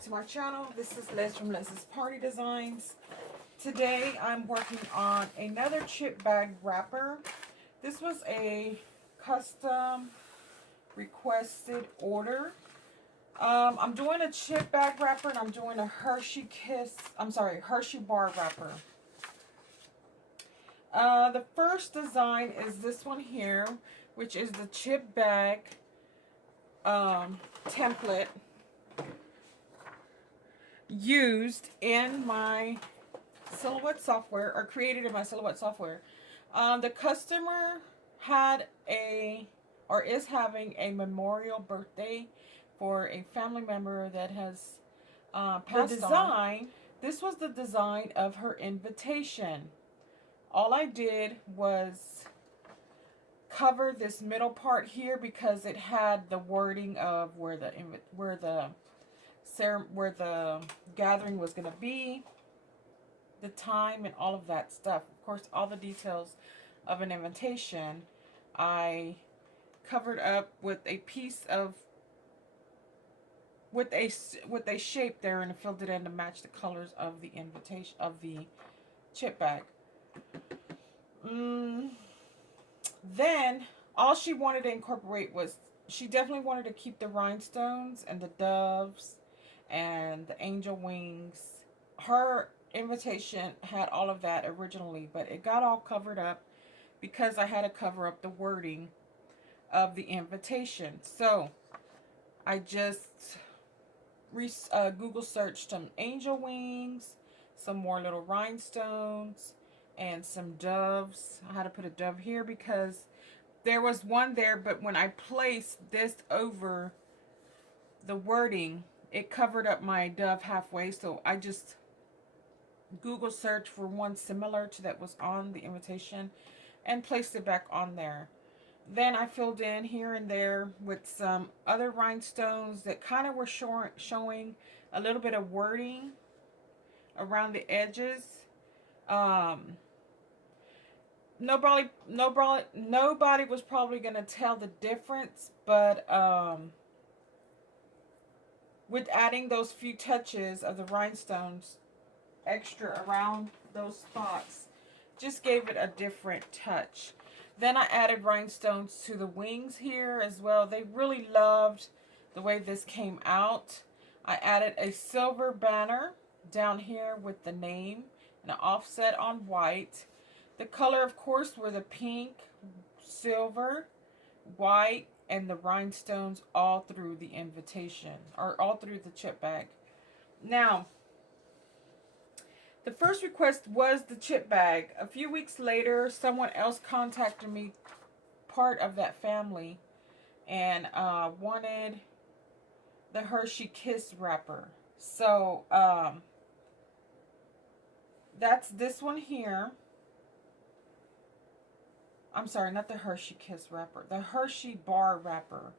back to my channel. This is Liz from Liz's Party Designs. Today I'm working on another chip bag wrapper. This was a custom requested order. I'm doing a chip bag wrapper and I'm doing a Hershey bar wrapper. The first design is this one here, which is the chip bag template used in my Silhouette software, or created in my Silhouette software. The customer had is having a memorial birthday for a family member that has passed on. This was the design of her invitation. All I did was cover this middle part here because it had the wording of where the gathering was going to be, the time, and all of that stuff. Of course, all the details of an invitation I covered up with a piece of with a shape there, and filled it in to match the colors of the invitation of the chip bag. Then all she wanted to incorporate was, she definitely wanted to keep the rhinestones and the doves and the angel wings. Her invitation had all of that originally, but it got all covered up because I had to cover up the wording of the invitation. So I just Google searched some angel wings, some more little rhinestones, and some doves. I had to put a dove here because there was one there, but when I placed this over the wording, it covered up my dove halfway. So I just Google searched for one similar to that was on the invitation and placed it back on there. Then I filled in here and there with some other rhinestones that kind of were showing a little bit of wording around the edges. Nobody was probably going to tell the difference, but with adding those few touches of the rhinestones extra around those spots, just gave it a different touch. Then I added rhinestones to the wings here as well. They really loved the way this came out. I added a silver banner down here with the name and an offset on white. The color, of course, were the pink, silver, white, and the rhinestones all through the invitation, or all through the chip bag. Now, the first request was the chip bag. A few weeks later, someone else contacted me, part of that family, and wanted the Hershey Kiss wrapper. So, that's this one here. I'm sorry, not the Hershey Kiss wrapper. The Hershey bar wrapper.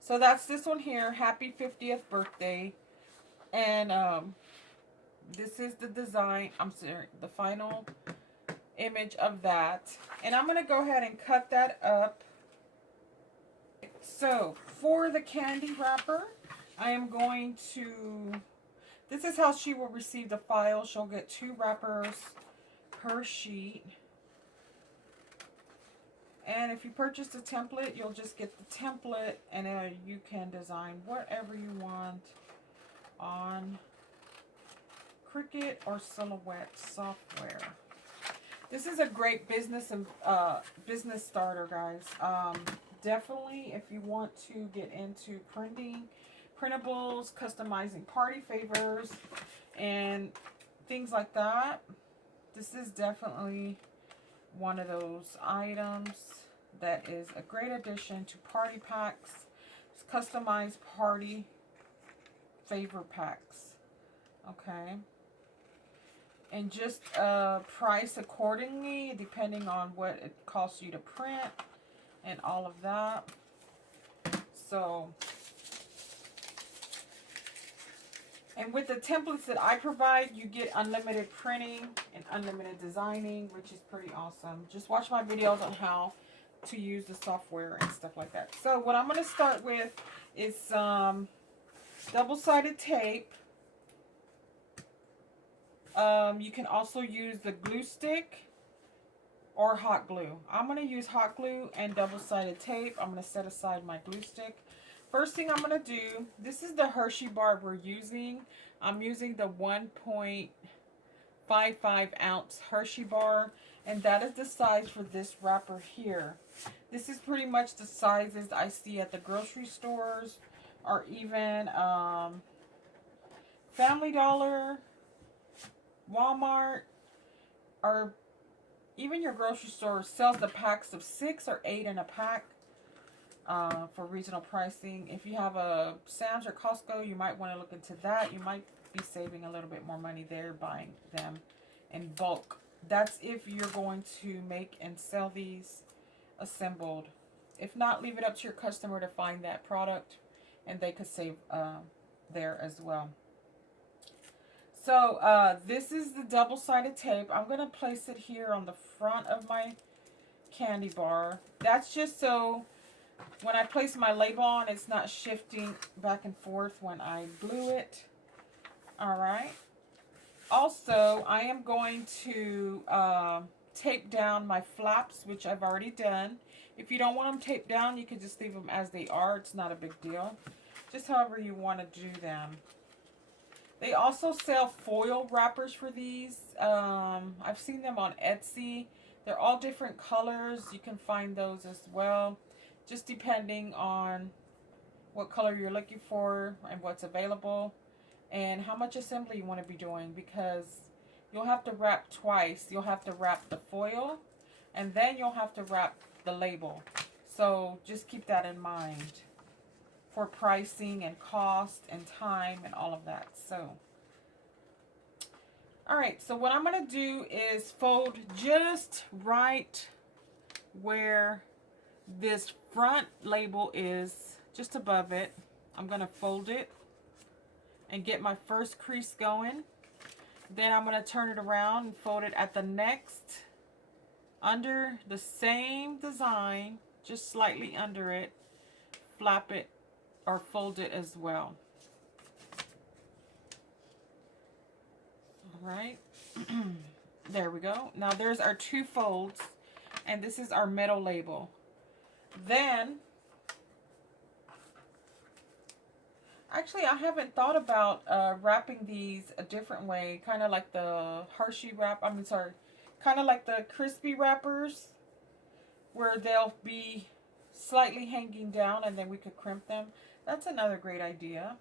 So that's this one here. Happy 50th birthday. And this is the design. I'm sorry, the final image of that. And I'm going to go ahead and cut that up. So for the candy wrapper, I am going to... This is how she will receive the file. She'll get 2 wrappers per sheet. And if you purchase the template, you'll just get the template, and you can design whatever you want on Cricut or Silhouette software. This is a great business and business starter, guys. Definitely, if you want to get into printing, printables, customizing party favors, and things like that, this is definitely one of those items that is a great addition to party packs, customized party favor packs. Okay, and just price accordingly depending on what it costs you to print and all of that. So, and with the templates that I provide, you get unlimited printing and unlimited designing, which is pretty awesome. Just watch my videos on how to use the software and stuff like that. So what I'm going to start with is some double-sided tape. You can also use the glue stick or hot glue. I'm going to use hot glue and double-sided tape. I'm going to set aside my glue stick. First thing I'm going to do, this is the Hershey bar we're using. I'm using the 1.55 ounce Hershey bar, and that is the size for this wrapper here. This is pretty much the sizes I see at the grocery stores, or even Family Dollar, Walmart, or even your grocery store sells the packs of 6 or 8 in a pack for reasonable pricing. If you have a Sam's or Costco, you might want to look into that. You might be saving a little bit more money there buying them in bulk. That's if you're going to make and sell these assembled. If not, leave it up to your customer to find that product, and they could save there as well. So this is the double-sided tape. I'm going to place it here on the front of my candy bar. That's just so when I place my label on, it's not shifting back and forth when I glue it. Alright. Also, I am going to tape down my flaps, which I've already done. If you don't want them taped down, you can just leave them as they are. It's not a big deal. Just however you want to do them. They also sell foil wrappers for these. I've seen them on Etsy. They're all different colors. You can find those as well. Just depending on what color you're looking for and what's available. And how much assembly you want to be doing. Because you'll have to wrap twice. You'll have to wrap the foil. And then you'll have to wrap the label. So just keep that in mind for pricing and cost and time and all of that. So, alright, so what I'm going to do is fold just right where this front label is, just above it. I'm going to fold it and get my first crease going. Then I'm going to turn it around and fold it at the next, under the same design, just slightly under it, flap it or fold it as well. Alright, there we go. Now there's our 2 folds, and this is our middle label. Then, actually I haven't thought about wrapping these a different way, kind of like the Hershey wrap, kind of like the crispy wrappers, where they'll be slightly hanging down and then we could crimp them. That's another great idea.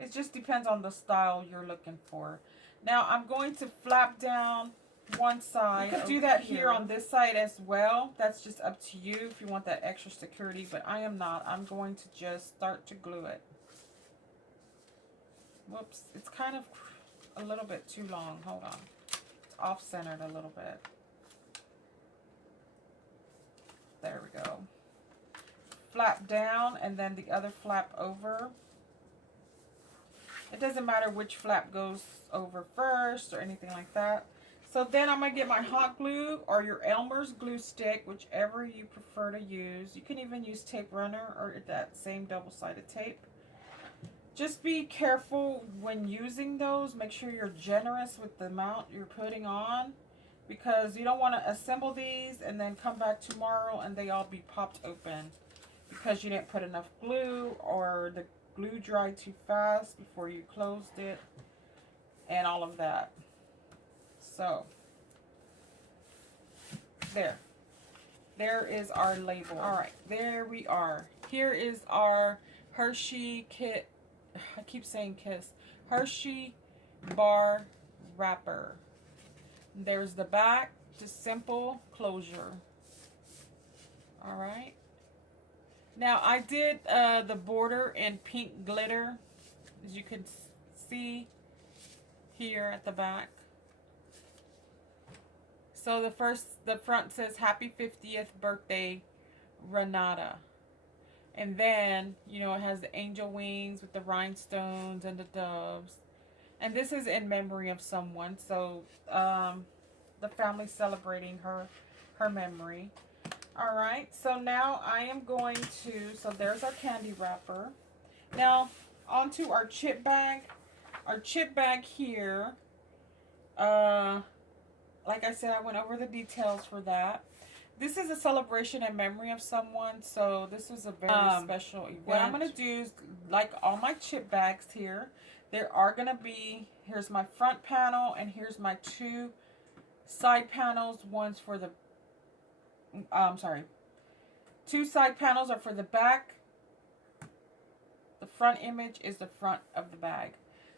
It just depends on the style you're looking for. Now I'm going to flap down one side. You could do that here on this side as well. That's just up to you if you want that extra security, but I am not. I'm going to just start to glue it. Whoops, it's kind of a little bit too long. Hold on. It's off-centered a little bit. There we go. Flap down and then the other flap over. It doesn't matter which flap goes over first or anything like that. So then I'm going to get my hot glue or your Elmer's glue stick, whichever you prefer to use. You can even use tape runner or that same double-sided tape. Just be careful when using those. Make sure you're generous with the amount you're putting on, because you don't want to assemble these and then come back tomorrow and they all be popped open because you didn't put enough glue or the glue dried too fast before you closed it and all of that. So, there is our label. Alright, there we are. Here is our Hershey kit, I keep saying kiss, Hershey bar wrapper. There's the back, just simple closure. Alright. Now I did the border in pink glitter, as you can see here at the back. So the front says Happy 50th Birthday Renata. And then, you know, it has the angel wings with the rhinestones and the doves. And this is in memory of someone. So the family's celebrating her memory. Alright, so now I am going to, so there's our candy wrapper. Now, onto our chip bag. Our chip bag here Uh, like I said, I went over the details for that. This is a celebration in memory of someone, so this was a very special event. What I'm going to do is, like all my chip bags here, there are going to be, here's my front panel, and here's my two side panels. One's for the, sorry, two side panels are for the back. The front image is the front of the bag.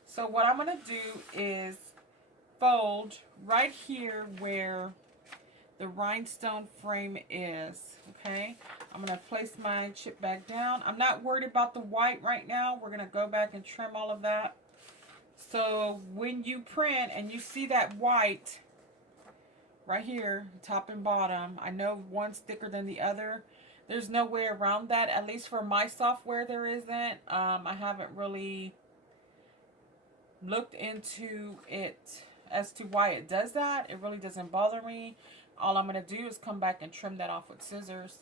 So what I'm going to do is fold right here where the rhinestone frame is. Okay, I'm going to place my chip bag down. I'm not worried about the white right now. We're going to go back and trim all of that. So when you print and you see that white right here, top and bottom, I know one's thicker than the other. There's no way around that. At least for my software, there isn't. I haven't really looked into it as to why it does that. It really doesn't bother me. All I'm going to do is come back and trim that off with scissors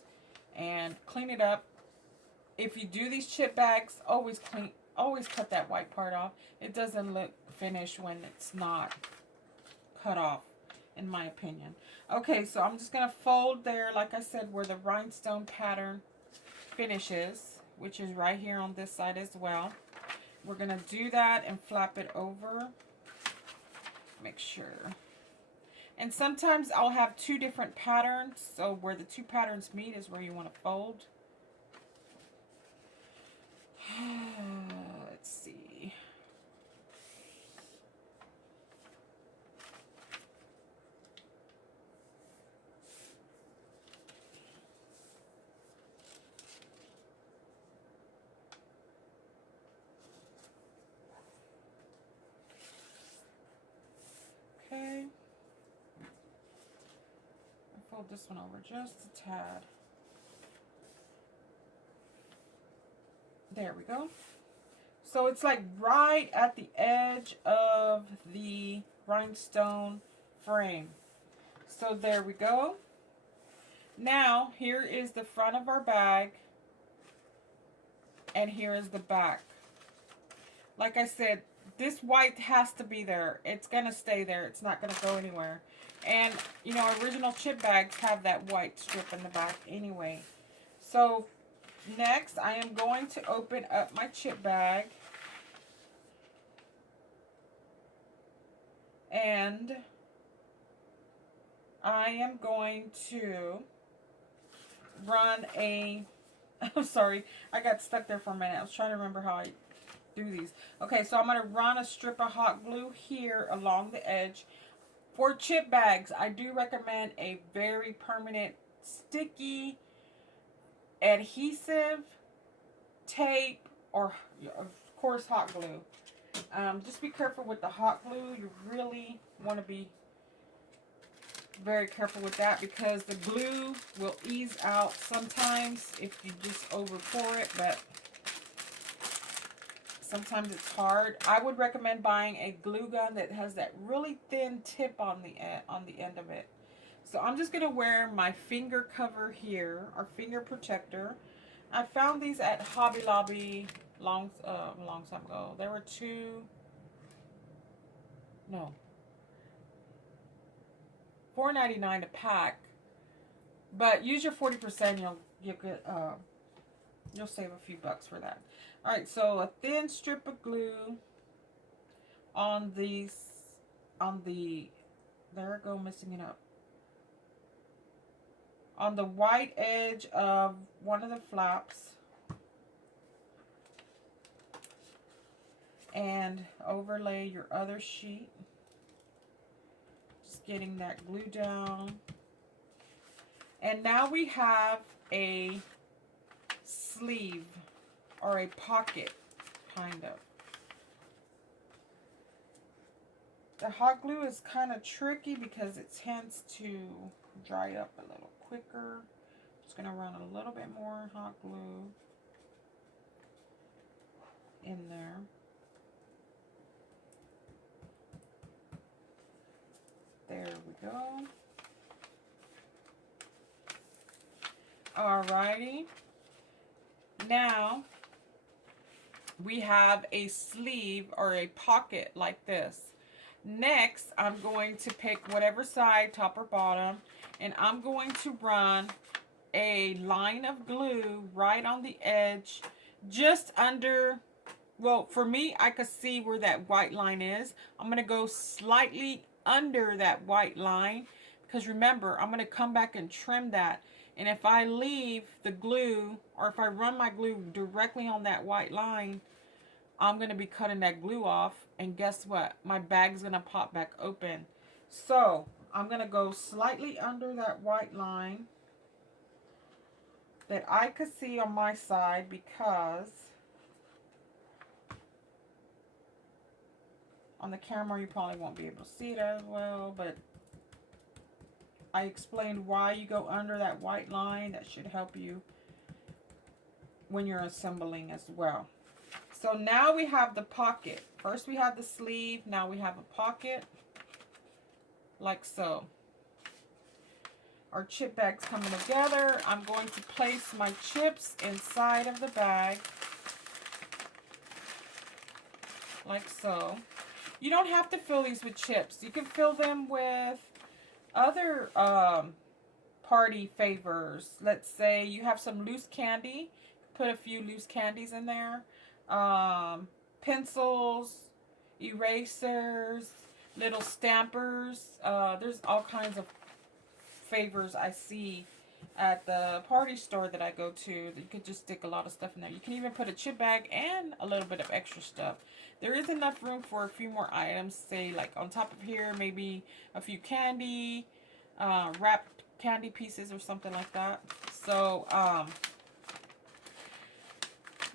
and clean it up. If you do these chip bags, always cut that white part off. It doesn't look finished when it's not cut off, in my opinion. Okay, so I'm just going to fold there, like I said, where the rhinestone pattern finishes, which is right here on this side as well. We're going to do that and flap it over. Make sure. And sometimes I'll have two different patterns, so where the two patterns meet is where you want to fold. Let's see. Okay. I'll fold this one over just a tad. There we go. So it's like right at the edge of the rhinestone frame. So there we go. Now here is the front of our bag, and here is the back. Like I said, this white has to be there. It's going to stay there. It's not going to go anywhere. And, you know, original chip bags have that white strip in the back anyway. So next, I am going to open up my chip bag. And I am going to run a... I'm sorry, I got stuck there for a minute. I was trying to remember how I do these. Okay, so I'm going to run a strip of hot glue here along the edge. For chip bags, I do recommend a very permanent, sticky, adhesive tape, or of course hot glue. Just be careful with the hot glue. You really want to be very careful with that because the glue will ease out sometimes if you just over pour it, but sometimes it's hard. I would recommend buying a glue gun that has that really thin tip on the end of it. So I'm just going to wear my finger cover here, our finger protector. I found these at Hobby Lobby long time ago. There were $4.99 a pack. But use your 40%, you'll save a few bucks for that. All right, so a thin strip of glue on there I go, messing it up. On the white edge of one of the flaps. And overlay your other sheet. Just getting that glue down. And now we have a sleeve or a pocket, kind of. The hot glue is kind of tricky because it tends to dry up a little quicker. Just going to run a little bit more hot glue in there. There we go. Alrighty. Now we have a sleeve or a pocket like this. Next, I'm going to pick whatever side, top or bottom, and I'm going to run a line of glue right on the edge, just under, well, for me, I could see where that white line is. I'm going to go slightly under that white line, because remember, I'm going to come back and trim that. And if I leave the glue, or if I run my glue directly on that white line, I'm going to be cutting that glue off. And guess what? My bag's going to pop back open. So I'm going to go slightly under that white line that I could see on my side, because on the camera you probably won't be able to see it as well, but I explained why you go under that white line. That should help you when you're assembling as well. So now we have the pocket. First we have the sleeve, now we have a pocket, like so. Our chip bag's coming together. I'm going to place my chips inside of the bag, like so. You don't have to fill these with chips. You can fill them with other party favors. Let's say you have some loose candy. Put a few loose candies in there. Pencils, erasers, little stampers. There's all kinds of favors I see at the party store that I go to. You could just stick a lot of stuff in there. You can even put a chip bag and a little bit of extra stuff. There is enough room for a few more items. Say like on top of here, maybe a few candy, wrapped candy pieces or something like that. So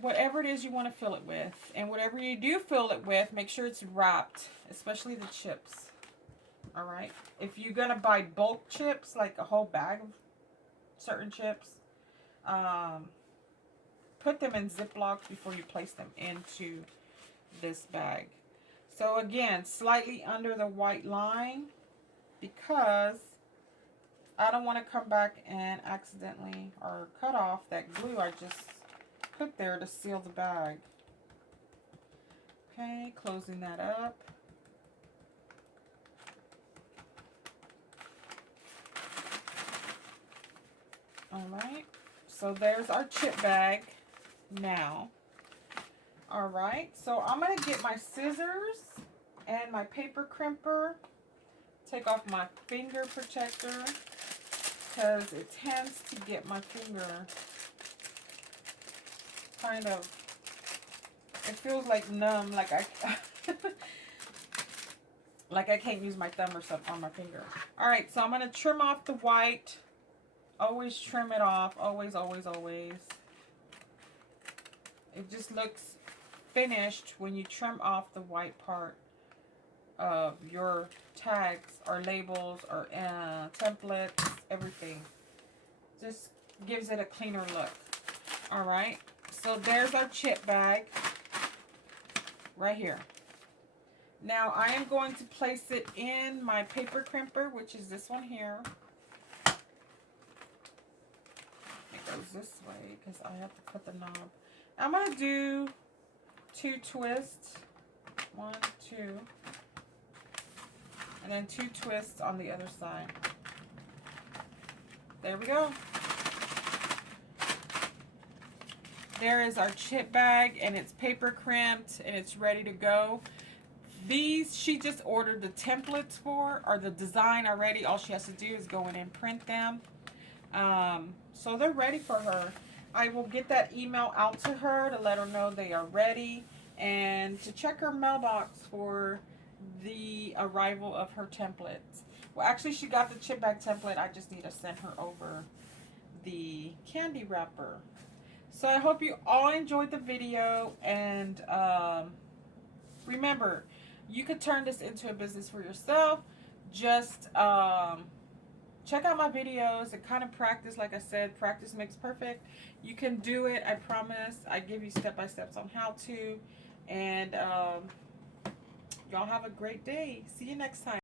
whatever it is you want to fill it with, and whatever you do fill it with, make sure it's wrapped, especially the chips. All right. If you're gonna buy bulk chips, like a whole bag of certain chips, put them in Ziplocs before you place them into this bag. So again, slightly under the white line, because I don't want to come back and accidentally or cut off that glue I just put there to seal the bag. Okay, closing that up. Alright, so there's our chip bag now. Alright, so I'm going to get my scissors and my paper crimper. Take off my finger protector, because it tends to get my finger kind of, it feels like numb, like I like I can't use my thumb or something on my finger. Alright, so I'm going to trim off the white. Always trim it off. Always, always, always. It just looks finished when you trim off the white part of your tags or labels or templates, everything. Just gives it a cleaner look. Alright, so there's our chip bag right here. Now I am going to place it in my paper crimper, which is this one here. Goes this way because I have to cut the knob. I'm going to do 2 twists. 1, 2. And then 2 twists on the other side. There we go. There is our chip bag, and it's paper crimped and it's ready to go. These she just ordered the templates for, or the design already. All she has to do is go in and print them. So they're ready for her. I will get that email out to her to let her know they are ready, and to check her mailbox for the arrival of her templates. Well, actually, she got the chip bag template. I just need to send her over the candy wrapper. So I hope you all enjoyed the video, and remember, you could turn this into a business for yourself. Just check out my videos and kind of practice. Like I said, practice makes perfect. You can do it, I promise. I give you step-by-steps on how to. And y'all have a great day. See you next time.